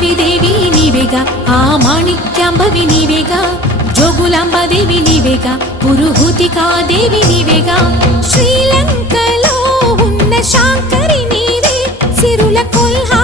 మాహేశ్వరి దేవి నీవేగా, ఆ మాణిక్యాంబవి నీవేగా, జోగులాంబదేవి నీవేగా, పురుహూతికా దేవి నీవేగా. శ్రీలంకలో ఉన్న శాంకరి నీవే, సిరుల కొల్హా